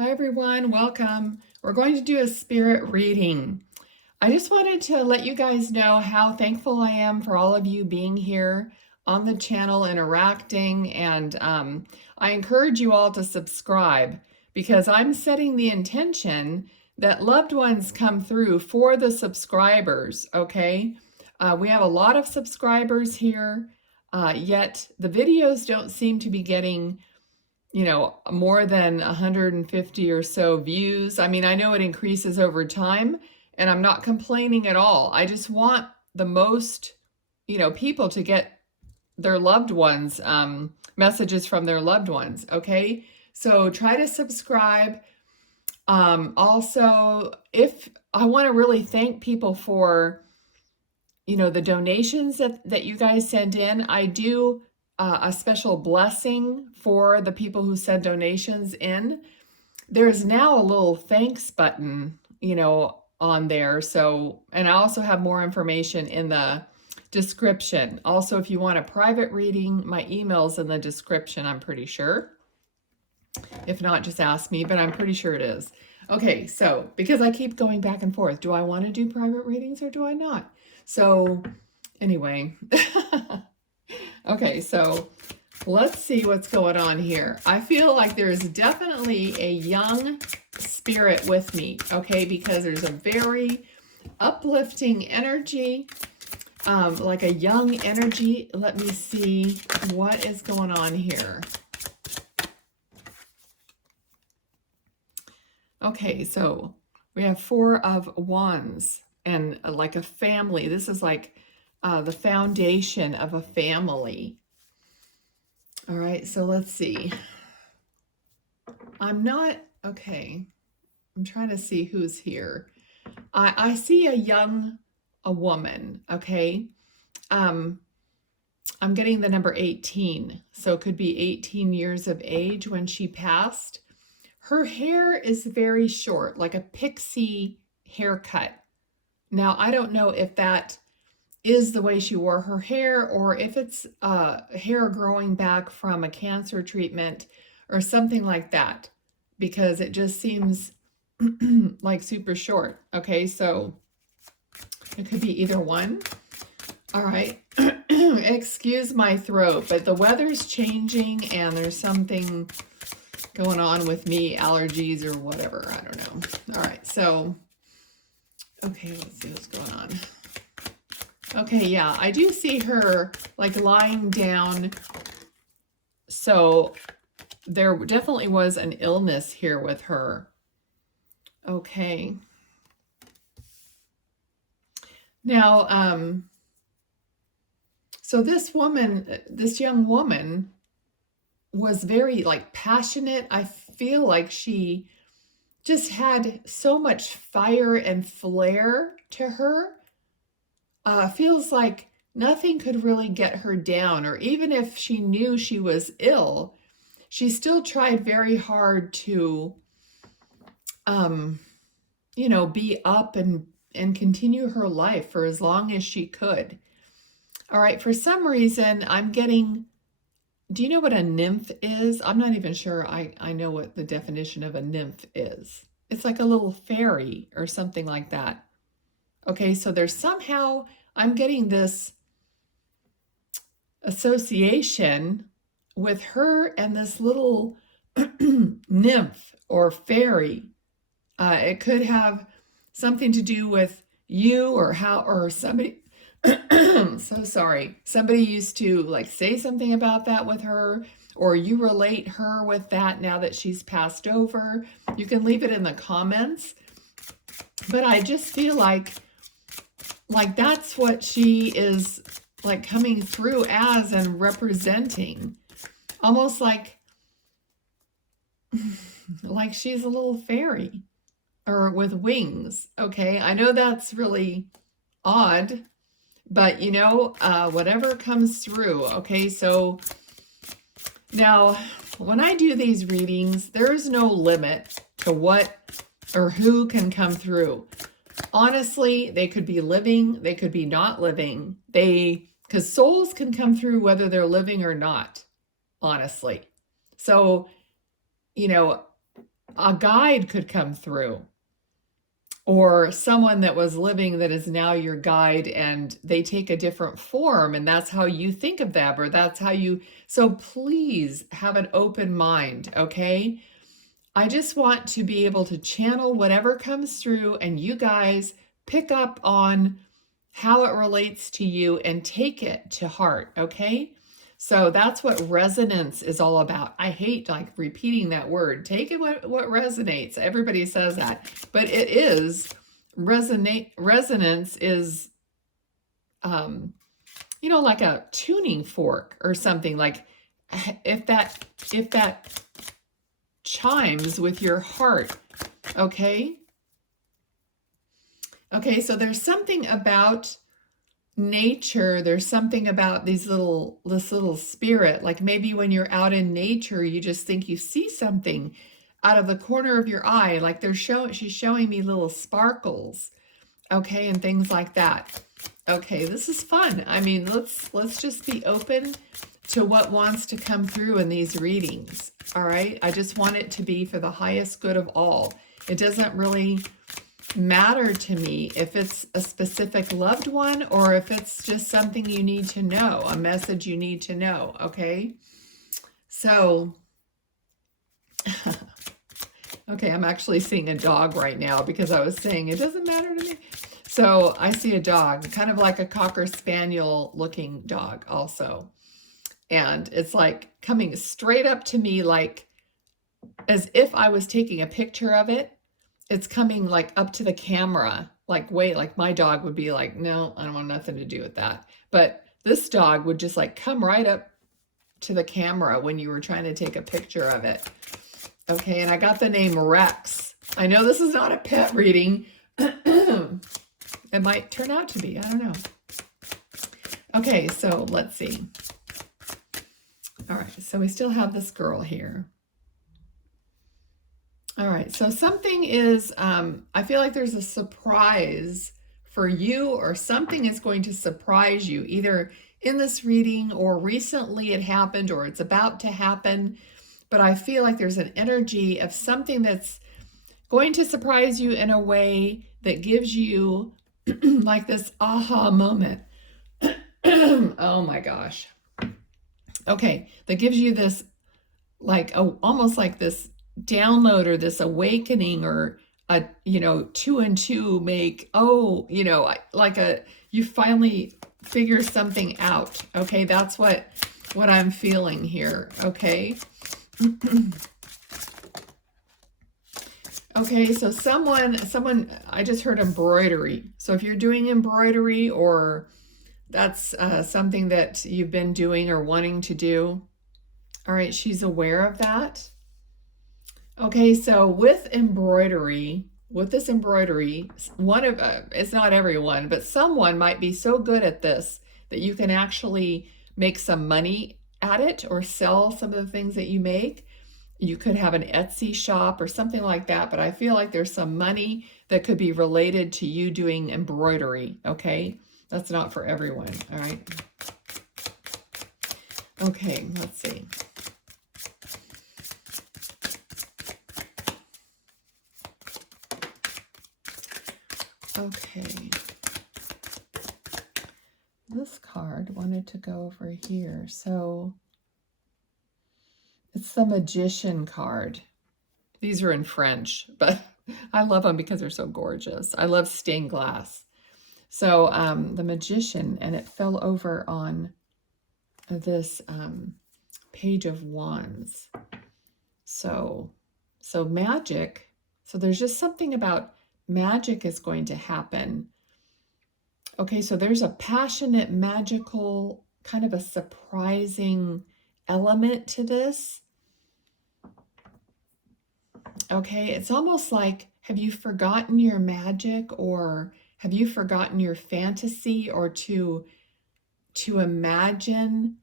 Hi everyone, welcome. We're going to do a spirit reading. I just wanted to let you guys know how thankful I am for all of you being here on the channel interacting, and I encourage you all to subscribe because I'm setting the intention that loved ones come through for the subscribers, okay? We have a lot of subscribers here, yet the videos don't seem to be getting more than 150 or so views. I mean, I know it increases over time, and I'm not complaining at all. I just want the most, people to get their loved ones, messages from their loved ones, okay? So try to subscribe. Also, if I want to really thank people for, the donations that you guys send in. I do a special blessing for the people who send donations in. There's now a little thanks button, on there. So, and I also have more information in the description. Also, if you want a private reading, my email's in the description, I'm pretty sure. If not, just ask me, but I'm pretty sure it is. Okay, so because I keep going back and forth, do I want to do private readings or do I not? So anyway, okay, so let's see what's going on here. I feel like there's definitely a young spirit with me, okay, because there's a very uplifting energy, like a young energy. Let me see what is going on here. Okay, so we have Four of Wands and like a family. This is like the foundation of a family. All right, so let's see. I'm trying to see who's here. I see a woman, okay? I'm getting the number 18, so it could be 18 years of age when she passed. Her hair is very short, like a pixie haircut. Now, I don't know if that is the way she wore her hair or if it's hair growing back from a cancer treatment or something like that, because it just seems like super short. Okay, so it could be either one. All right. Excuse my throat, but the weather's changing and there's something going on with me, allergies or whatever. I don't know. All right, so, okay, let's see what's going on. Okay, yeah, I do see her like lying down. So there definitely was an illness here with her. Okay. Now, so this young woman was very like passionate. I feel like she just had so much fire and flair to her. Feels like nothing could really get her down, or even if she knew she was ill, she still tried very hard to, be up and continue her life for as long as she could. All right, for some reason, I'm getting, do you know what a nymph is? I'm not even sure I know what the definition of a nymph is. It's like a little fairy or something like that. Okay, so there's somehow, I'm getting this association with her and this little nymph or fairy. It could have something to do with you or somebody, so sorry, somebody used to like say something about that with her, or you relate her with that now that she's passed over. You can leave it in the comments, but I just feel like that's what she is like coming through as and representing, almost like she's a little fairy or with wings. Okay, I know that's really odd, but whatever comes through. Okay, so now when I do these readings, there is no limit to what or who can come through. Honestly, they could be living, they could be not living. Because souls can come through whether they're living or not, honestly. So, a guide could come through, or someone that was living that is now your guide, and they take a different form, and that's how you think of them, or that's how you, so please have an open mind, okay? I just want to be able to channel whatever comes through, and you guys pick up on how it relates to you and take it to heart, okay? So that's what resonance is all about. I hate like repeating that word. Take it what resonates. Everybody says that, but it is resonance is, you know, like a tuning fork or something. Like if that chimes with your heart, okay? Okay, so there's something about nature, there's something about this little spirit, like maybe when you're out in nature, you just think you see something out of the corner of your eye, like she's showing me little sparkles, okay, and things like that. Okay, this is fun. I mean, let's just be open to what wants to come through in these readings, all right? I just want it to be for the highest good of all. It doesn't really matter to me if it's a specific loved one or if it's just something you need to know, a message you need to know, okay? So, okay, I'm actually seeing a dog right now because I was saying it doesn't matter to me. So I see a dog, kind of like a Cocker Spaniel looking dog also. And it's like coming straight up to me, like as if I was taking a picture of it. It's coming like up to the camera, like wait, like my dog would be like, no, I don't want nothing to do with that. But this dog would just like come right up to the camera when you were trying to take a picture of it. Okay, and I got the name Rex. I know this is not a pet reading. It might turn out to be, I don't know. Okay, so let's see. All right, so we still have this girl here. All right, so something is, I feel like there's a surprise for you, or something is going to surprise you, either in this reading or recently it happened or it's about to happen. But I feel like there's an energy of something that's going to surprise you in a way that gives you like this aha moment. Oh my gosh. Okay, that gives you this like almost like this download or this awakening, or a, you know, 2 and 2 make, oh, you know, like you finally figure something out. Okay, that's what I'm feeling here. Okay. Okay, so someone, I just heard embroidery. So if you're doing embroidery, or that's something that you've been doing or wanting to do, all right, she's aware of that. Okay, so with this embroidery, one of, it's not everyone, but someone might be so good at this that you can actually make some money at it or sell some of the things that you make. You could have an Etsy shop or something like that, but I feel like there's some money that could be related to you doing embroidery, okay? That's not for everyone, all right? Okay, let's see. Okay, this card wanted to go over here. So it's the Magician card. These are in French, but I love them because they're so gorgeous. I love stained glass. So the Magician, and it fell over on this Page of Wands. So magic. So there's just something about magic is going to happen. Okay, so there's a passionate, magical, kind of a surprising element to this. Okay, it's almost like, have you forgotten your magic, or have you forgotten your fantasy, or to imagine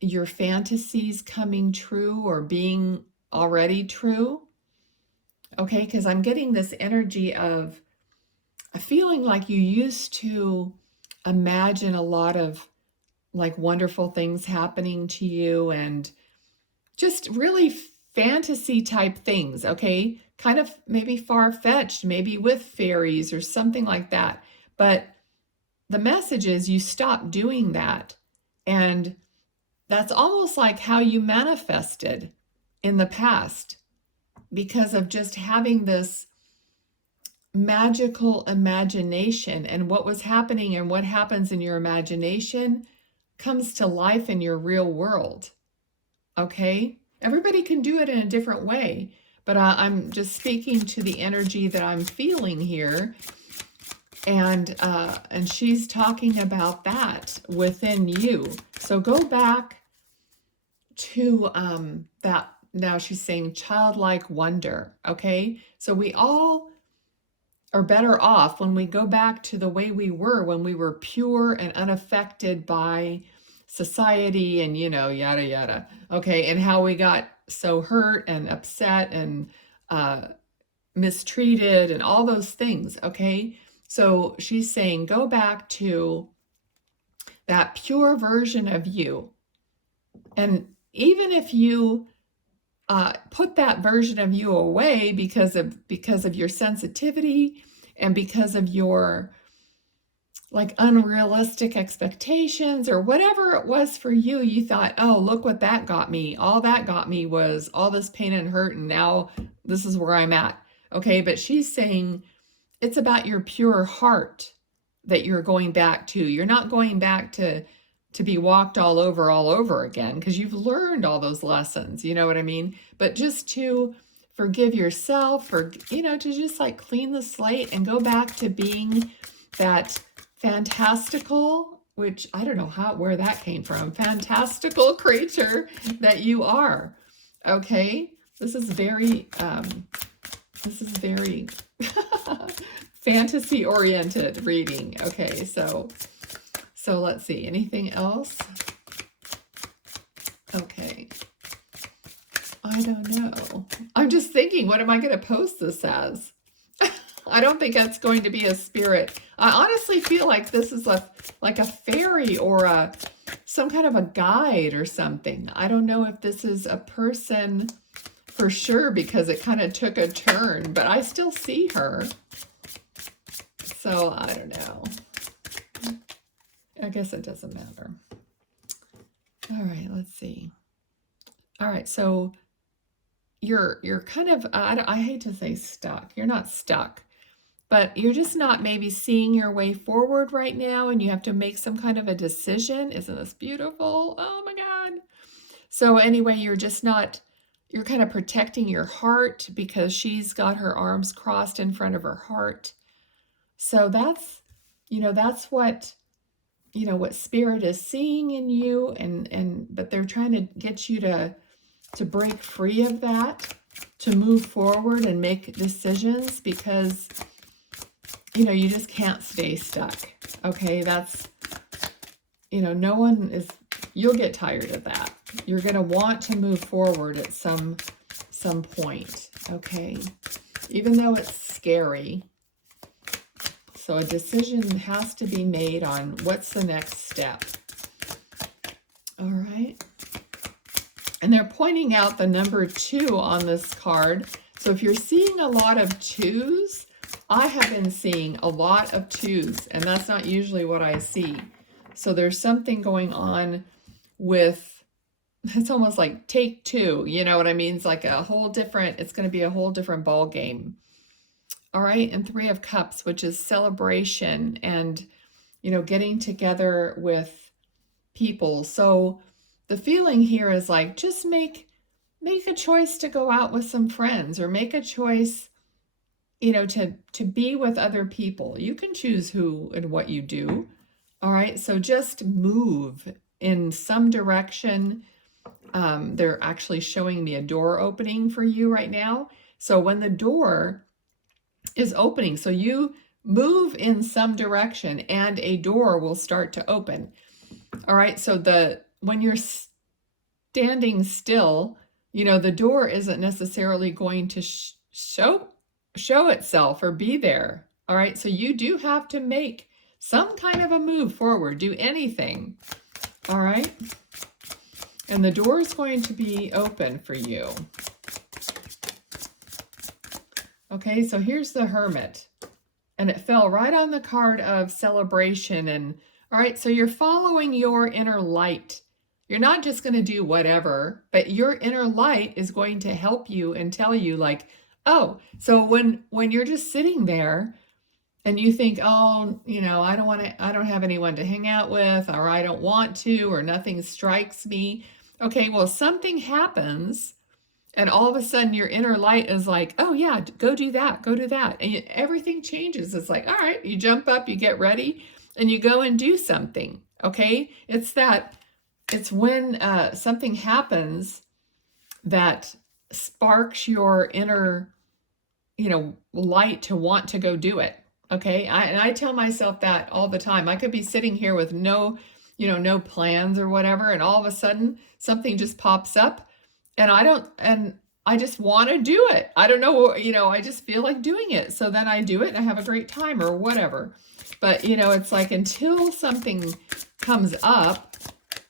your fantasies coming true or being already true? Okay, because I'm getting this energy of a feeling like you used to imagine a lot of like wonderful things happening to you, and just really fantasy type things, okay? Kind of maybe far-fetched, maybe with fairies or something like that. But the message is you stop doing that. And that's almost like how you manifested in the past because of just having this magical imagination, and what was happening and what happens in your imagination comes to life in your real world. Okay? Everybody can do it in a different way, but I'm just speaking to the energy that I'm feeling here. And she's talking about that within you. So go back to that. Now she's saying childlike wonder. Okay? So we all are better off when we go back to the way we were when we were pure and unaffected by society and, you know, yada, yada. Okay, and how we got so hurt and upset and mistreated and all those things, okay? So she's saying go back to that pure version of you. And even if you put that version of you away because of your sensitivity and because of your like unrealistic expectations or whatever it was for you, you thought, oh, look what that got me. All that got me was all this pain and hurt, and now this is where I'm at. Okay, but she's saying it's about your pure heart that you're going back to. You're not going back to be walked all over again, because you've learned all those lessons, you know what I mean? But just to forgive yourself, or, you know, to just like clean the slate and go back to being that fantastical, which I don't know where that came from, fantastical creature that you are. Okay, this is very fantasy oriented reading. Okay, so let's see, anything else? Okay, I don't know. I'm just thinking, what am I going to post this as? I don't think that's going to be a spirit. I honestly feel like this is like a fairy or some kind of a guide or something. I don't know if this is a person for sure, because it kind of took a turn, but I still see her. So I don't know. I guess it doesn't matter. All right, let's see. All right, so you're kind of, I hate to say stuck. You're not stuck, but you're just not maybe seeing your way forward right now, and you have to make some kind of a decision. Isn't this beautiful? Oh my God. So anyway, you're just not, you're kind of protecting your heart because she's got her arms crossed in front of her heart. So that's, you know, that's what, you know, what spirit is seeing in you, but they're trying to get you to break free of that, to move forward and make decisions, because, you know, you just can't stay stuck. Okay, that's, you know, no one is, you'll get tired of that. You're going to want to move forward at some point. Okay, even though it's scary. So a decision has to be made on what's the next step. All right. And they're pointing out the number 2 on this card. So if you're seeing a lot of 2s, I have been seeing a lot of 2s, and that's not usually what I see. So there's something going on with, it's almost like take 2, you know what I mean? It's like a whole different, it's going to be a whole different ball game. All right, and 3 of Cups, which is celebration and, you know, getting together with people. So the feeling here is like, just make a choice to go out with some friends, or make a choice, you know, to be with other people. You can choose who and what you do. All right, so just move in some direction. They're actually showing me a door opening for you right now. So when the door is opening, so you move in some direction and a door will start to open. All right, so when you're standing still, you know, the door isn't necessarily going to show itself or be there. All right, so you do have to make some kind of a move forward, do anything. All right, and the door is going to be open for you. Okay, so here's the Hermit. And it fell right on the card of celebration. And all right, so you're following your inner light. You're not just going to do whatever, but your inner light is going to help you and tell you like, oh, so when you're just sitting there and you think, oh, I don't have anyone to hang out with, or I don't want to, or nothing strikes me. Okay, well, something happens. And all of a sudden your inner light is like, oh yeah, go do that, go do that. And everything changes. It's like, all right, you jump up, you get ready, and you go and do something. Okay? It's when something happens that sparks your inner, light to want to go do it. Okay? And I tell myself that all the time. I could be sitting here with no plans or whatever, and all of a sudden something just pops up. And I just want to do it. I don't know, I just feel like doing it. So then I do it and I have a great time or whatever. But, it's like until something comes up,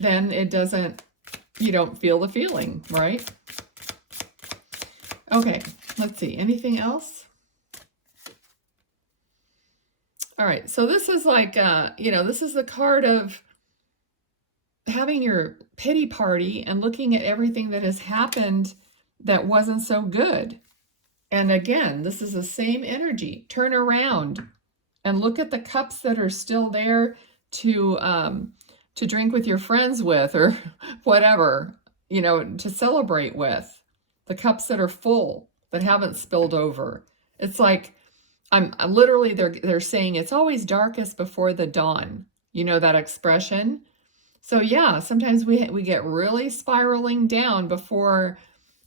then you don't feel the feeling, right? Okay, let's see. Anything else? All right, so this is like, this is the card of having your pity party and looking at everything that has happened that wasn't so good. And again, this is the same energy. Turn around and look at the cups that are still there to drink with your friends with, or whatever, to celebrate with. The cups that are full, that haven't spilled over. It's like, I'm literally, they're saying it's always darkest before the dawn. You know that expression? So yeah, sometimes we get really spiraling down before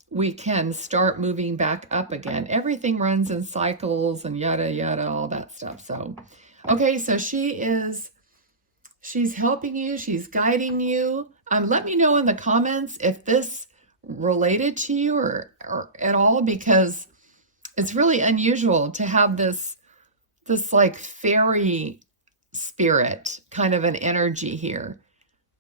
we can start moving back up again. Everything runs in cycles and yada, yada, all that stuff. So, okay, so she's helping you. She's guiding you. Let me know in the comments if this related to you or at all, because it's really unusual to have this like fairy spirit kind of an energy here.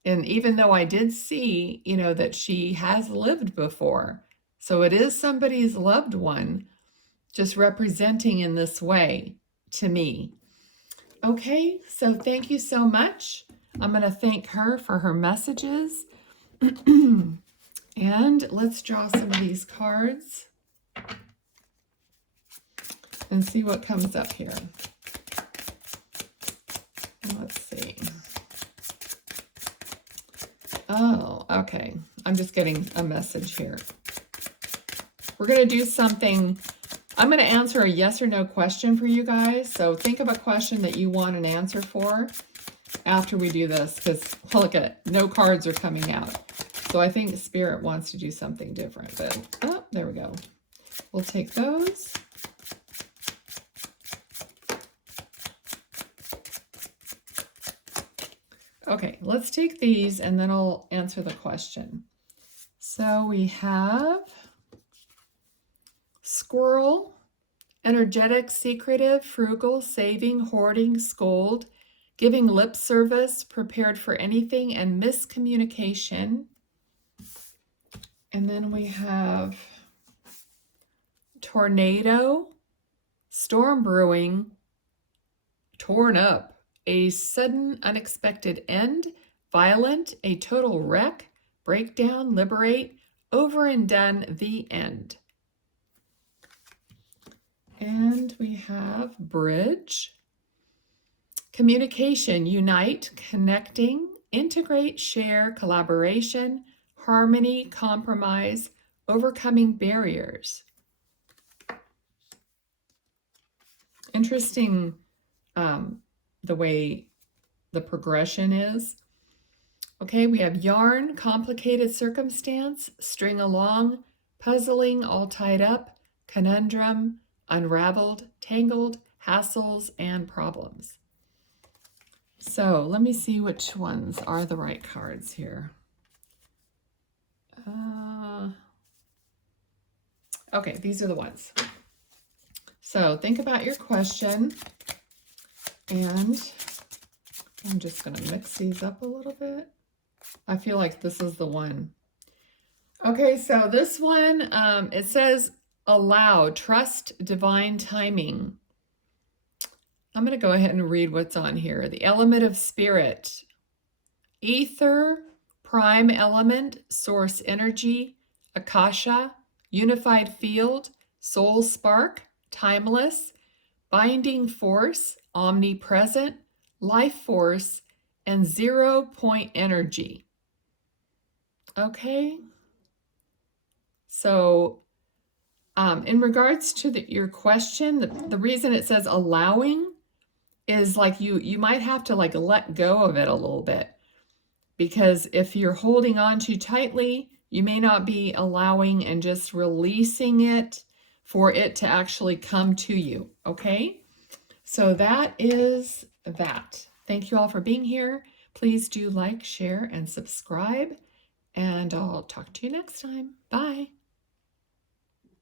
And even though I did see, that she has lived before, so it is somebody's loved one, just representing in this way to me. Okay, so thank you so much. I'm going to thank her for her messages. And let's draw some of these cards and see what comes up here. Let's see. Oh, okay. I'm just getting a message here. We're going to do something. I'm going to answer a yes or no question for you guys. So think of a question that you want an answer for after we do this, because look at it, no cards are coming out. So I think Spirit wants to do something different. But, oh, there we go. We'll take those. Okay, let's take these and then I'll answer the question. So we have squirrel, energetic, secretive, frugal, saving, hoarding, scold, giving lip service, prepared for anything, and miscommunication. And then we have tornado, storm brewing, torn up, a sudden, unexpected end, violent, a total wreck, breakdown, liberate, over and done, the end. And we have bridge, communication, unite, connecting, integrate, share, collaboration, harmony, compromise, overcoming barriers. Interesting the way the progression is. Okay, we have yarn, complicated circumstance, string along, puzzling, all tied up, conundrum, unraveled, tangled, hassles, and problems. So let me see which ones are the right cards here. Okay, these are the ones. So think about your question, and I'm just going to mix these up a little bit. I feel like this is the one. Okay, so this one, it says, Allow, trust divine timing. I'm going to go ahead and read what's on here. The element of spirit, ether, prime element, source energy, akasha, unified field, soul spark, timeless, binding force, omnipresent, life force, and 0 point energy. Okay? So, in regards to your question, the reason it says allowing is like you might have to like let go of it a little bit, because if you're holding on too tightly, you may not be allowing and just releasing it for it to actually come to you. Okay? So that is that. Thank you all for being here. Please do like, share, and subscribe, and I'll talk to you next time. Bye.